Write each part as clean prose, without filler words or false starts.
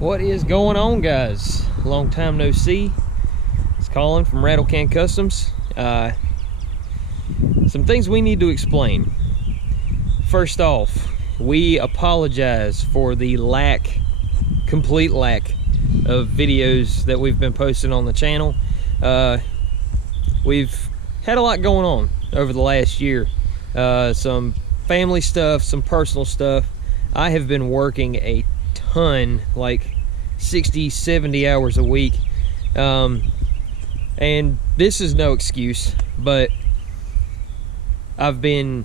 What is going on, guys? Long time no see. It's Colin from Rattle Can Customs. Some things we need to explain. First off, we apologize for the complete lack of videos that we've been posting on the channel. We've had a lot going on over the last year. Some family stuff, some personal stuff. I have been working a ton, like 60, 70 hours a week. And this is no excuse, but I've been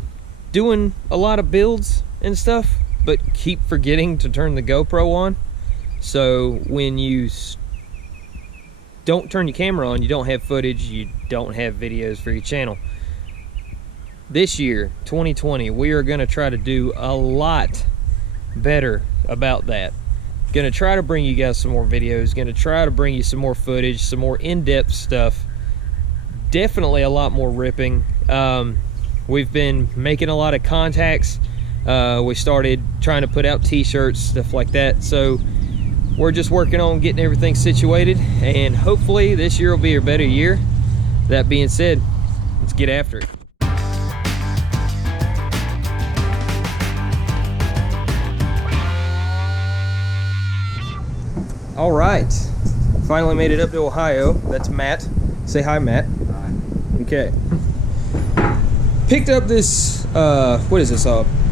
doing a lot of builds and stuff, but keep forgetting to turn the GoPro on. So when you don't turn your camera on, you don't have footage, you don't have videos for your channel. This year, 2020, we are gonna try to do a lot better about that. Gonna try to bring you guys some more videos, gonna try to bring you some more footage, some more in-depth stuff. Definitely a lot more ripping. We've been making a lot of contacts. We started trying to put out t-shirts, stuff like that. So we're just working on getting everything situated, and hopefully this year will be a better year. That being said, let's get after it. All right, finally made it up to Ohio. That's Matt. Say hi, Matt. Hi. Okay. Picked up this, what is this?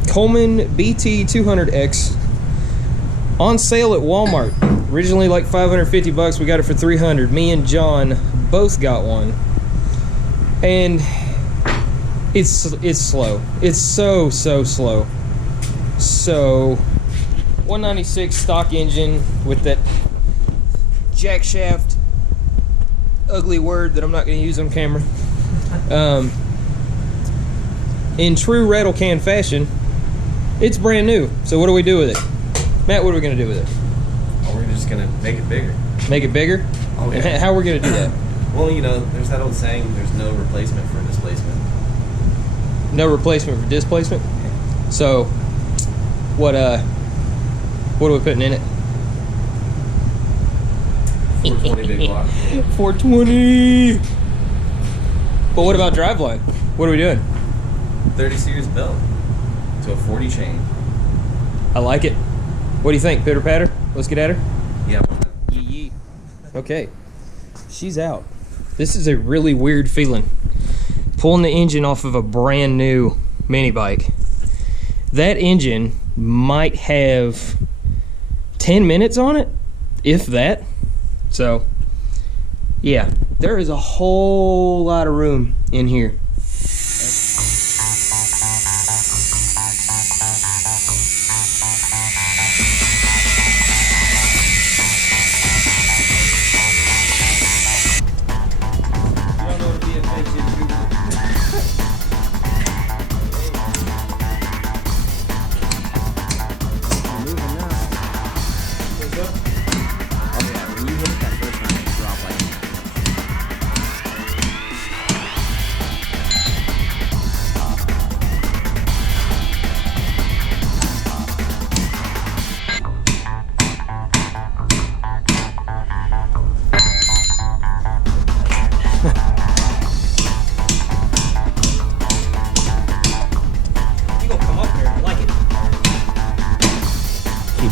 Coleman BT200X on sale at Walmart. Originally like 550 bucks. We got it for 300. Me and John both got one, and it's slow. It's so slow. So 196 stock engine with that jack shaft, ugly word that I'm not going to use on camera. In true rattle can fashion, it's brand new. So what do we do with it? Matt, what are we going to do with it? Oh, we're just going to make it bigger. Make it bigger? Oh, yeah. How are we going to do that? Well, you know, there's that old saying, there's no replacement for displacement. No replacement for displacement? Yeah. So, what are we putting in it? 420 big block. 420! But what about driveline? What are we doing? 30 series belt to a 40 chain. I like it. What do you think, pitter patter? Let's get at her? Yeah. Yee. Okay. She's out. This is a really weird feeling. Pulling the engine off of a brand new mini bike. That engine might have 10 minutes on it, if that. So, yeah, there is a whole lot of room in here.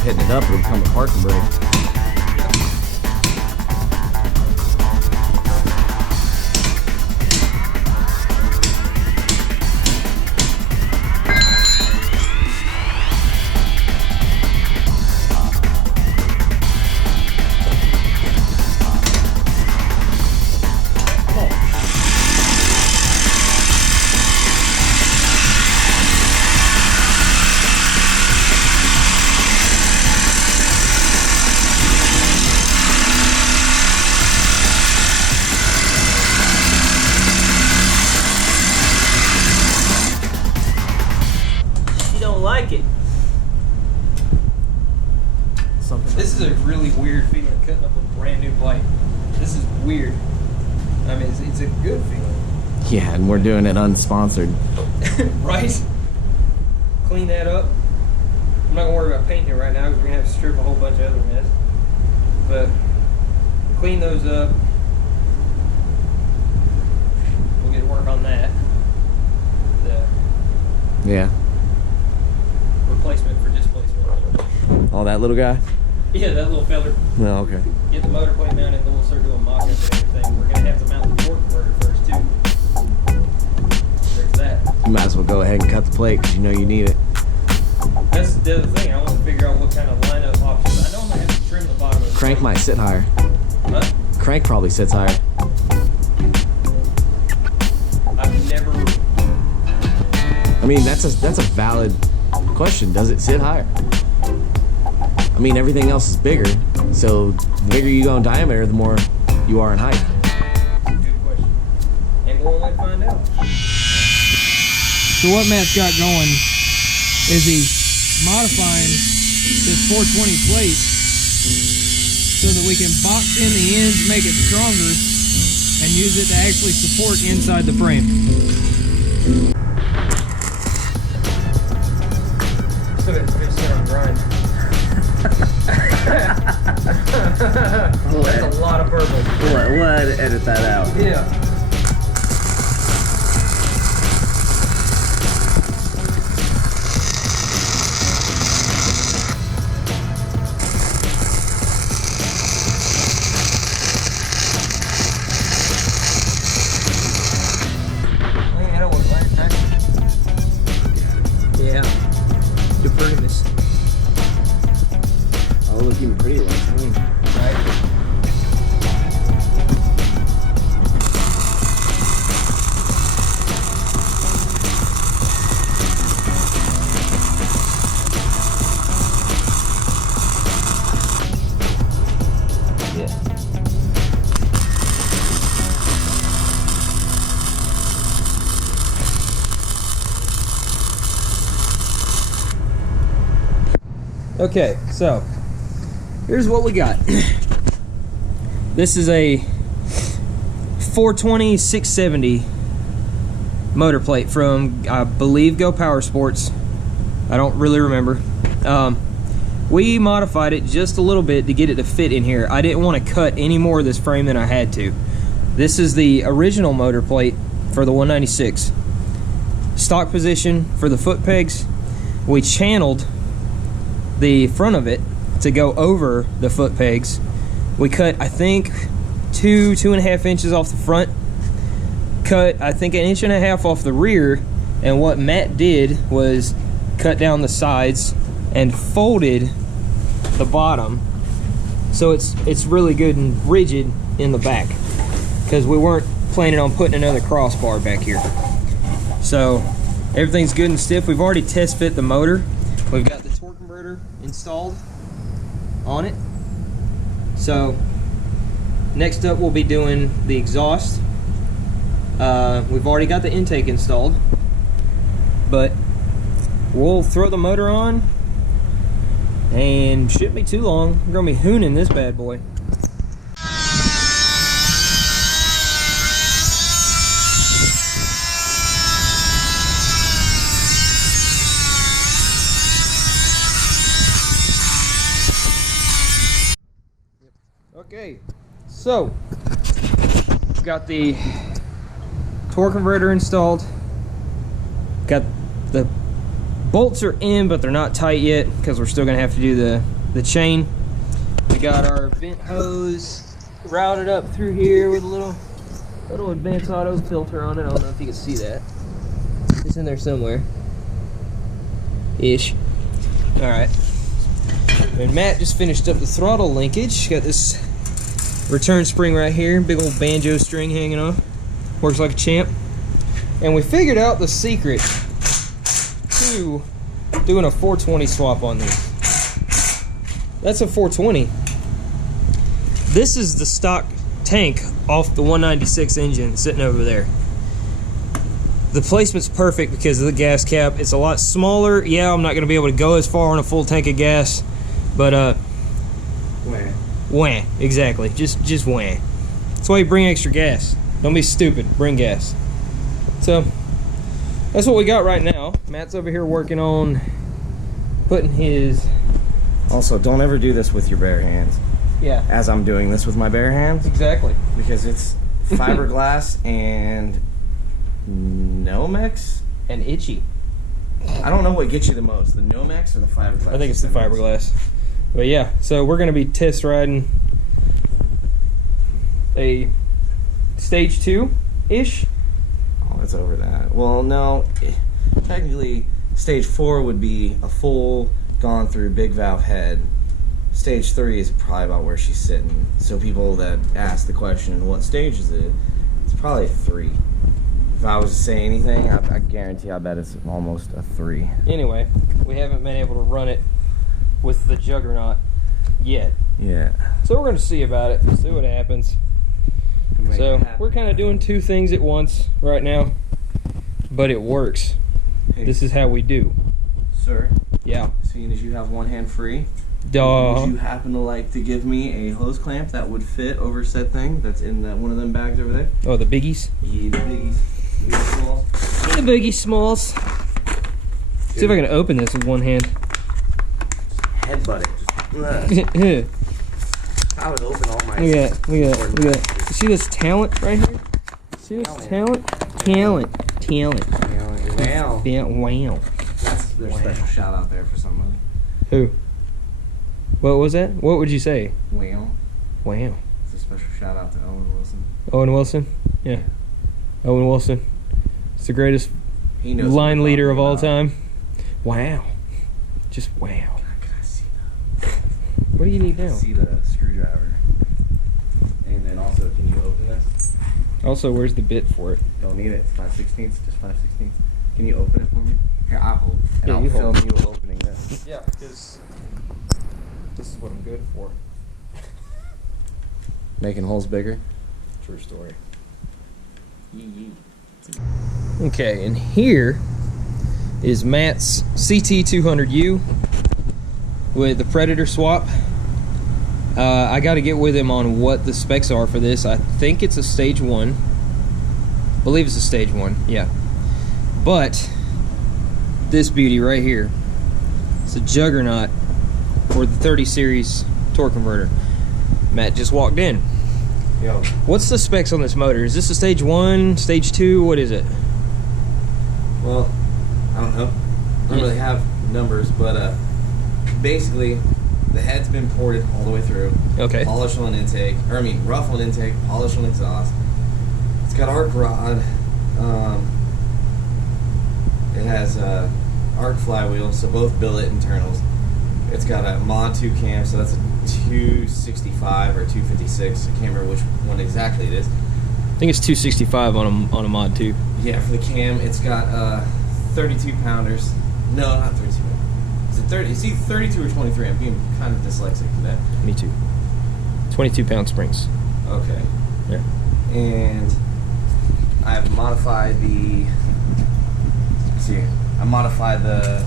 Hitting it up, it'll become a parking brake. Like it. This is a really weird feeling cutting up a brand new bike. This is weird. I mean, it's a good feeling. Yeah, and we're doing it unsponsored. Right? Clean that up. I'm not gonna worry about painting it right now because we're gonna have to strip a whole bunch of other mess. But clean those up. We'll get to work on that. Yeah. Replacement for displacement. Oh, that little guy? Yeah, that little feather. No, okay. Get the motor plate mounted, then we'll start doing mock-up and everything. We're gonna have to mount the torque converter first too. There's that. You might as well go ahead and cut the plate because you know you need it. That's the other thing. I want to figure out what kind of lineup options. I know I'm gonna have to trim the bottom of the Crank plate. might sit higher. Huh? Crank probably sits higher. I've never. I mean, that's a valid question. Does it sit higher? I mean, everything else is bigger, so the bigger you go in diameter, the more you are in height. Good question. And we'll only find out. So what Matt's got going is he's modifying this 420 plate so that we can box in the ends, make it stronger, and use it to actually support inside the frame. Still got to finish on grind. That's a lot of purple. We'll edit that out. Yeah. Yeah. You're pretty miss. Oh, looking pretty like clean. Right? Okay, so here's what we got. This is a 420 670 motor plate from, I believe, Go Power Sports. I don't really remember. We modified it just a little bit to get it to fit in here. I didn't want to cut any more of this frame than I had to. This is the original motor plate for the 196. Stock position for the foot pegs. We channeled the front of it to go over the foot pegs. We cut, I think, 2.5 inches off the front, cut I think 1.5 inches off the rear, and what Matt did was cut down the sides and folded the bottom so it's really good and rigid in the back, because we weren't planning on putting another crossbar back here. So everything's good and stiff. We've already test fit the motor. We've got the torque converter installed on it. So next up we'll be doing the exhaust. We've already got the intake installed, but we'll throw the motor on and shouldn't be too long. We're gonna be hooning this bad boy. Okay, so got the torque converter installed. Got the bolts are in, but they're not tight yet because we're still gonna have to do the chain. We got our vent hose routed up through here with a little advanced auto filter on it. I don't know if you can see that. It's in there somewhere. Ish. All right. And Matt just finished up the throttle linkage. Got this return spring right here, big old banjo string hanging off. Works like a champ. And we figured out the secret to doing a 420 swap on these. That's a 420. This is the stock tank off the 196 engine sitting over there. The placement's perfect because of the gas cap. It's a lot smaller. Yeah, I'm not going to be able to go as far on a full tank of gas, but wah, exactly. Just wah. That's why you bring extra gas. Don't be stupid. Bring gas. So that's what we got right now. Matt's over here working on putting his. Also, don't ever do this with your bare hands. Yeah. As I'm doing this with my bare hands. Exactly. Because it's fiberglass and Nomex. And itchy. I don't know what gets you the most, the Nomex or the fiberglass. I think it's the fiberglass. But yeah, so we're going to be test riding a stage 2-ish. Oh, it's over that. Well, no, technically stage 4 would be a full gone through big valve head. Stage 3 is probably about where she's sitting. So people that ask the question, what stage is it? It's probably a 3. If I was to say anything, I guarantee I bet it's almost a 3. Anyway, we haven't been able to run it with the Juggernaut yet. Yeah. So we're going to see about it, see what happens. So we're kind of doing 2 things at once right now, but it works. Hey. This is how we do. Sir? Yeah. Seeing as you have one hand free, Duh. would you happen to like to give me a hose clamp that would fit over said thing that's in that one of them bags over there? Oh, the biggies? Yeah, the biggies. The biggie smalls. See if I can open this with one hand. Headbutt it. Just, I would open all my... Look at that. You see this talent right here? See this talent? Talent. Wow. Yeah, wow. That's their special shout out there for somebody. Who? What was that? What would you say? Wow. Wow. It's a special shout out to Owen Wilson. Owen Wilson? Yeah. Owen Wilson. It's the greatest He knows line what leader of all about. time. Wow. Just wow. God, can I see that? What do you need now? See the screwdriver. And then also, can you open this? Also, where's the bit for it? Don't need it. It's 5/16. Just 5/16. Can you open it for me? Here, I'll hold. And Yeah, I'll you film hold. you opening this. Yeah, because this is what I'm good for. Making holes bigger. True story. Okay, and here is Matt's CT200U with the Predator swap. I got to get with him on what the specs are for this. I think it's a stage 1. I believe it's a stage 1, yeah. But this beauty right here, it's a Juggernaut for the 30 series torque converter. Matt just walked in. Yo. What's the specs on this motor? Is this a stage 1, stage 2? What is it? Well, I don't know. I don't really have numbers, but basically, the head's been ported all the way through. Okay. Polished on intake, or I mean, rough on intake, polished on exhaust. It's got arc rod. It has arc flywheel, so both billet internals. It's got a Mod 2 cam, so that's a 265 or 256. I can't remember which one exactly it is. I think it's 265 on a Mod 2. Yeah, for the cam, it's got 32 pounders. No, not 32. Is it 30? It's either 32 or 23. I'm being kind of dyslexic today. Me too. 22 pound springs. Okay. Yeah. And I've modified the. Let's see, I modified the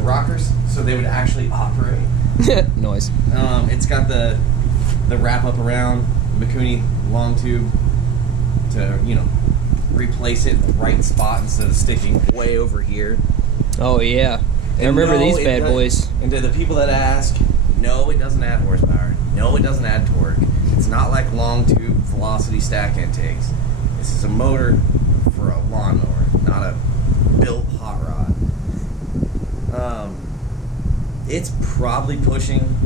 rockers so they would actually operate. Noise. It's got the wrap up around Mikuni long tube to replace it in the right spot instead of sticking way over here. Oh yeah. I And remember no, these it bad does- boys. And to the people that ask, no, it doesn't add horsepower. No, it doesn't add torque. It's not like long tube velocity stack intakes. This is a motor for a lawnmower, not a built hot rod. It's probably pushing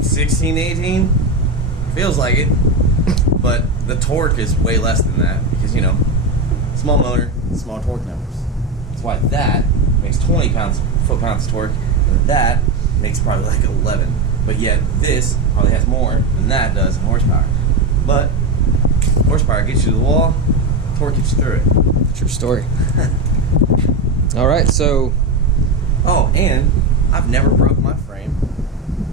16, 18. Feels like it. But the torque is way less than that because, small motor, small torque numbers. That's why that makes 20 foot-pounds of torque, and that makes probably like 11. But yet this probably has more than that does in horsepower. But horsepower gets you to the wall, torque gets you through it. True story. All right, so Oh, and I've never broke my frame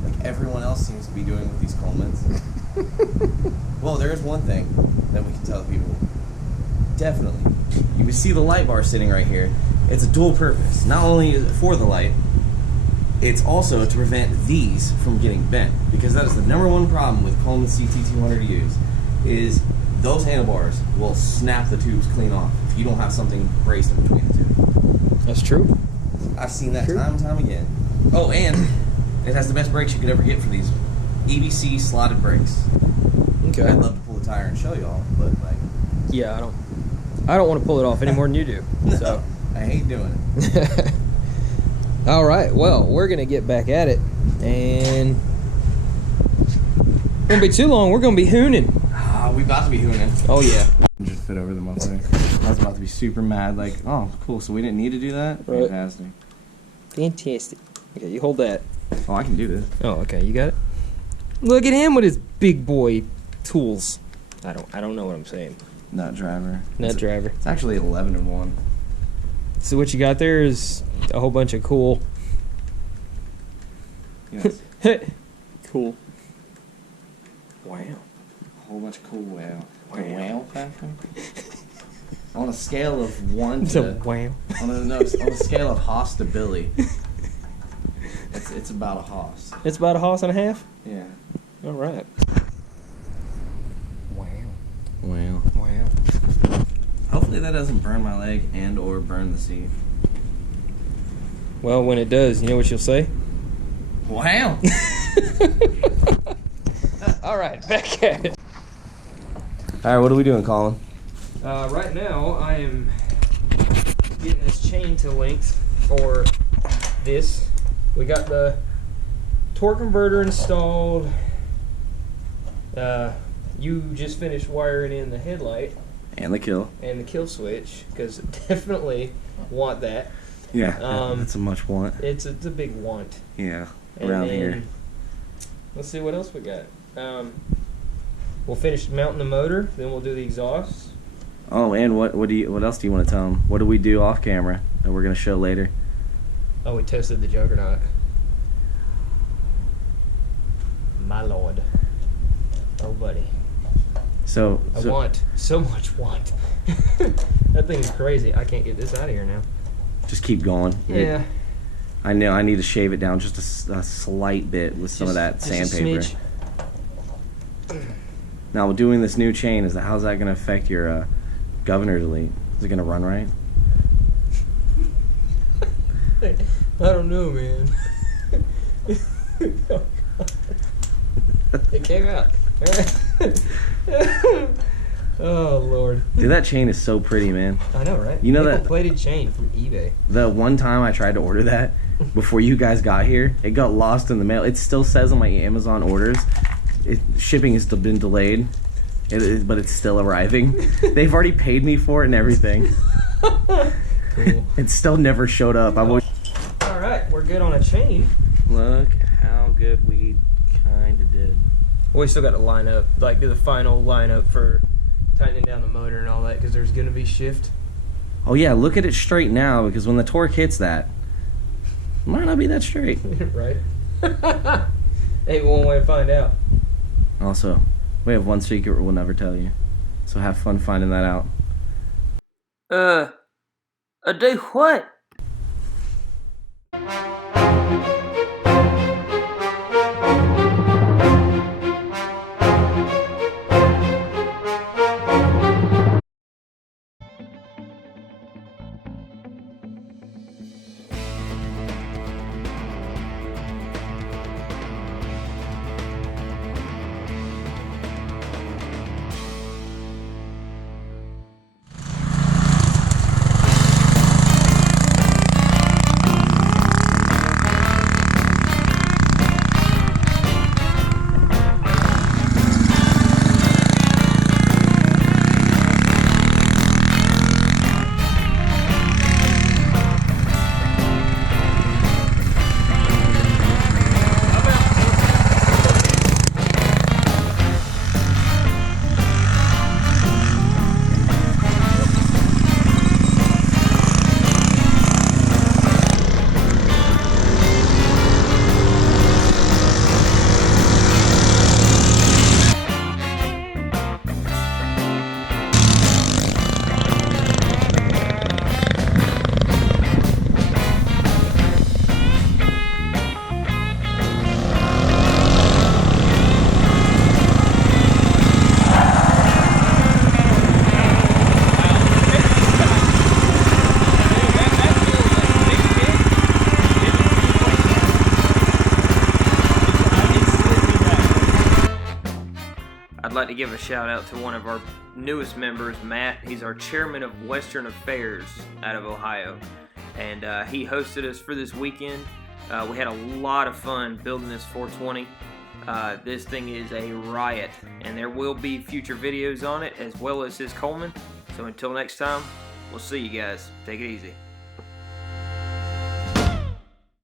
like everyone else seems to be doing with these Colemans. Well, there is one thing that we can tell people. Definitely. You can see the light bar sitting right here. It's a dual purpose. Not only is it for the light, it's also to prevent these from getting bent. Because that is the number one problem with Coleman CT200Us, is those handlebars will snap the tubes clean off if you don't have something braced in between the two. that's true. I've seen that True. time and time again. Oh, and It has the best brakes you could ever get for these EBC slotted brakes. Okay. I'd love to pull the tire and show y'all, but like, Yeah, I don't want to pull it off any more than you do. no, So I hate doing it. all right, well, we're gonna get back at it, and it won't be too long. We're gonna be hooning. We about to be hooning. Oh yeah. Just fit over the muffler. I was about to be super mad. Like, oh, cool. So we didn't need to do that. Right. Fantastic. Fantastic. Okay, you hold that. Oh, I can do this. Oh, okay, you got it. Look at him with his big boy tools. I don't know what I'm saying. Nut driver. Nut driver. It's actually 11 and 1. So what you got there is a whole bunch of cool. Yes. Cool. Wow. A whole bunch of cool wow. Wow factor? On a scale of 1 It's a to... wow. On a scale of hoss to Billy. It's about a hoss. It's about a hoss and a half? Yeah. All right. Wow. Wow. Wow. Hopefully that doesn't burn my leg and or burn the seat. Well, when it does, you know what you'll say? Wow. All right, back at it. All right, what are we doing, Colin? Right now, I am getting this chain to length for this. We got the torque converter installed. You just finished wiring in the headlight And the kill. and the kill switch, because definitely want that. Yeah, that's a much want. It's a big want. Yeah, And around then, here. Let's see what else we got. We'll finish mounting the motor, then we'll do the exhaust. Oh, and what else do you want to tell them? What do we do off camera that we're gonna show later? Oh, we tested the juggernaut. My lord. Oh, buddy. So I want so much want. That thing is crazy. I can't get this out of here now. just keep going. Yeah. I know I need to shave it down just a slight bit with some of that Just a sandpaper. smidge. Now, doing this new chain, how's that gonna affect your governor delete? Is it gonna run right? I don't know, man. It came out. Oh, Lord. Dude, that chain is so pretty, man. I know, right? You know that- nickel-plated chain from eBay. The one time I tried to order that before you guys got here, it got lost in the mail. It still says on my Amazon orders, shipping has been delayed, but it's still arriving. They've already paid me for it and everything. Cool. It still never showed up. All right, we're good on a chain. Look how good we kind of did. We still got to line up, like do the final lineup for tightening down the motor and all that, because there's going to be shift. Oh yeah, look at it straight now, because when the torque hits that, it might not be that straight. Right? Ain't one way to find out. Also, we have one secret we'll never tell you, so have fun finding that out. Do what? I'd like to give a shout out to one of our newest members, Matt. He's our chairman of Western Affairs out of Ohio, and he hosted us for this weekend. We had a lot of fun building this 420. This thing is a riot, and there will be future videos on it as well as his Coleman. So until next time, we'll see you guys. Take it easy.